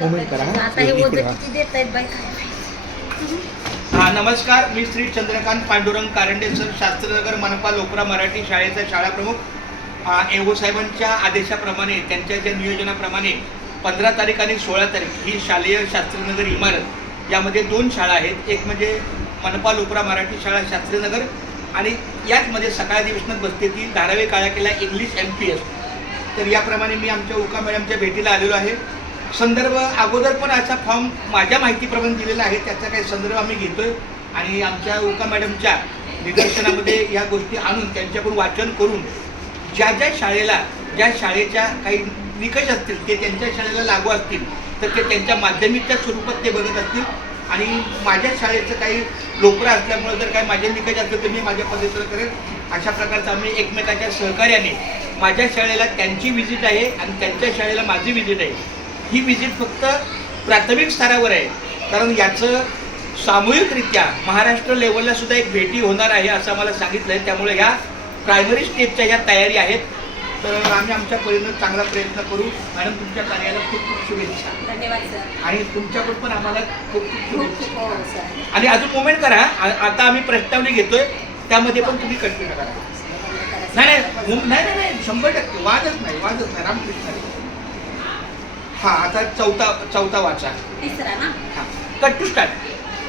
Moment करा आता हे ओझं किती देत आहेत बाई काय माहिती. हा नमस्कार, मी श्री चंद्रकांत पांडुरंग कारंडे सर, शास्त्रीनगर मनपा लोकरा मराठी शाळेचा शाळा प्रमुख. एओ साहेबांच्या आदेशाप्रमाणे, त्यांच्या ज्या नियोजनाप्रमाणे 15 तारीख आणि 16 तारीख ही शालेय शास्त्रीनगर इमारत यामध्ये 2 शाळा आहेत. एक म्हणजे मनपा लोकरा मराठी शाळा शास्त्रीनगर आणि याचमध्ये सकाळ दिवसनात बसते ती धारावी काळाकेला इंग्लिश MPS. तर याप्रमाणे मी आमच्या उका मॅडमच्या भेटीला आलेलो आहे. संदर्भ अगोदर पण असा फॉर्म माझ्या माहितीप्रमाणे दिलेला आहे, त्याचा काही संदर्भ आम्ही घेतोय आणि आमच्या उका मॅडमच्या निदर्शनामध्ये या गोष्टी आणून त्यांच्याकडून वाचन करून ज्या शाळेला ज्या शाळेच्या काही निकष असतील ते त्यांच्या शाळेला लागू असतील तर ते त्यांच्या माध्यमिकच्या स्वरूपात ते बघत असतील आणि माझ्या शाळेचं काही लोकरा असल्यामुळे जर काही माझे निकष असतील तर मी माझ्या पद्धतीनं करेन. अशा प्रकारचं आम्ही एकमेकाच्या सहकार्याने माझ्या शाळेला त्यांची व्हिजिट आहे आणि त्यांच्या शाळेला माझी व्हिजिट आहे. ही व्हिजिट फक्त प्राथमिक स्तरावर आहे, कारण याचं सामूहिकरित्या महाराष्ट्र लेवलला सुद्धा एक भेटी होणार आहे असं आम्हाला सांगितलं आहे. त्यामुळे ह्या प्रायमरी स्टेजच्या ह्या तयारी आहेत. तर आम्ही आमच्या परीनं चांगला प्रयत्न करू. मॅडम तुमच्या कार्याला खूप खूप शुभेच्छा. धन्यवाद सर. आणि तुमच्याकडून पण आम्हाला खूप खूप शुभेच्छा. हो सर. आणि अजून मोमेंट करा. आता आम्ही प्रस्तावने घेतोय त्यामध्ये पण तुम्ही कंटिन्यू करा. नाही 100% वादच नाही रामकृष्ण. हा आता चौथा वाचा. तिसरा ना. हा कट टू स्टार्ट.